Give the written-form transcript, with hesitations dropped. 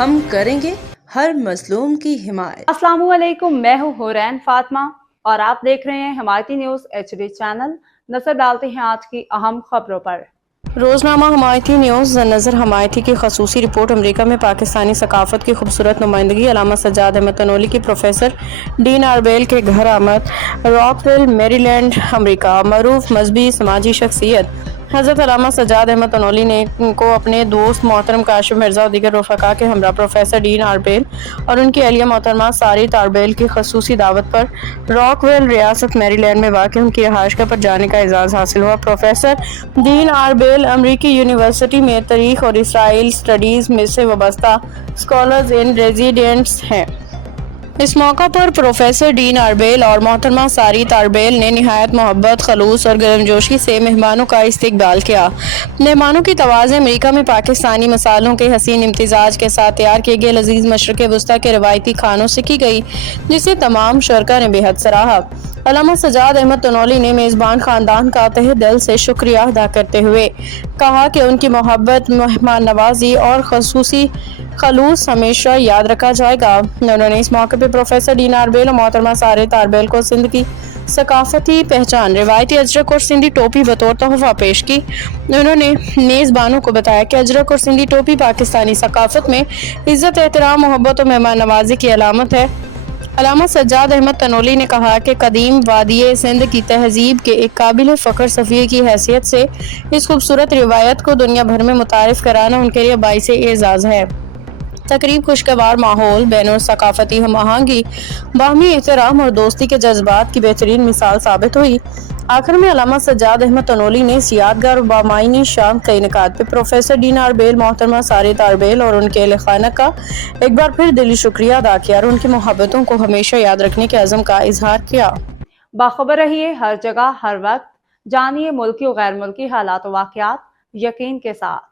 ہم کریں گے ہر مظلوم کی حمایت۔ السلام علیکم، میں ہوں حورین فاطمہ اور آپ دیکھ رہے ہیں حمایتی نیوز HD چینل۔ نظر ڈالتے ہیں آج کی اہم خبروں پر۔ روزنامہ حمایتی نیوز نظر حمایتی کی خصوصی رپورٹ۔ امریکہ میں پاکستانی ثقافت کی خوبصورت نمائندگی۔ علامہ سجاد احمد تنولی کی پروفیسر ڈین آربیل کے گھر آمد۔ راک ویل، میری لینڈ، امریکہ۔ معروف مذہبی سماجی شخصیت حضرت علامہ سجاد احمد تنولی نے کو اپنے دوست محترم کاشف مرزا اور دیگر رفقا کے ہمراہ پروفیسر ڈین آربیل اور ان کی اہلیہ محترمہ ساریت آربیل کی خصوصی دعوت پر راک ویل، ریاست میری لینڈ میں واقع ان کی رہائش گاہ پر جانے کا اعزاز حاصل ہوا۔ پروفیسر ڈین آربیل امریکی یونیورسٹی میں تاریخ اور اسرائیل اسٹڈیز سے وابستہ اسکالرز ان ریزیڈنس ہیں۔ اس موقع پر پروفیسر ڈین آربیل اور محترمہ ساریت آربیل نے نہایت محبت، خلوص اور گرمجوشی سے مہمانوں کا استقبال کیا۔ مہمانوں کی توازن امریکہ میں پاکستانی مصالحوں کے حسین امتزاج کے ساتھ تیار کیے گئے لذیذ مشرق وسطیٰ کے روایتی کھانوں سے کی گئی، جسے تمام شرکاء نے بے حد سراہا۔ علامہ سجاد احمد تنولی نے میزبان خاندان کا تہہ دل سے شکریہ ادا کرتے ہوئے کہا کہ ان کی محبت، مہمان نوازی اور خصوصی خلوص ہمیشہ یاد رکھا جائے گا۔ انہوں نے اس موقع پہ پروفیسر ڈین آربیل اور محترمہ ساریت آربیل کو سندھ کی ثقافتی پہچان، روایتی اجرک اور سندھی ٹوپی بطور تحفہ پیش کی۔ انہوں نے میزبانوں کو بتایا کہ اجرک اور سندھی ٹوپی پاکستانی ثقافت میں عزت، احترام، محبت اور مہمان نوازی کی علامت ہے۔ علامہ سجاد احمد تنولی نے کہا کہ قدیم وادی سندھ کی تہذیب کے ایک قابل فخر سفیر کی حیثیت سے اس خوبصورت روایت کو دنیا بھر میں متعارف کرانا ان کے لیے باعث اعزاز ہے۔ تقریب خوشگوار ماحول، بین الثقافتی ہم آہنگی، باہمی احترام اور دوستی کے جذبات کی بہترین مثال ثابت ہوئی۔ آخر میں علامہ سجاد احمد تنولی نے اس یادگار اور بامعنی شام کے انعقاد پہ پروفیسر ڈین آربیل، محترمہ ساریت آربیل اور ان کے اہل خانہ کا ایک بار پھر دلی شکریہ ادا کیا اور ان کی محبتوں کو ہمیشہ یاد رکھنے کے عزم کا اظہار کیا۔ باخبر رہیے ہر جگہ ہر وقت، جانیے ملکی و غیر ملکی حالات و واقعات یقین کے ساتھ۔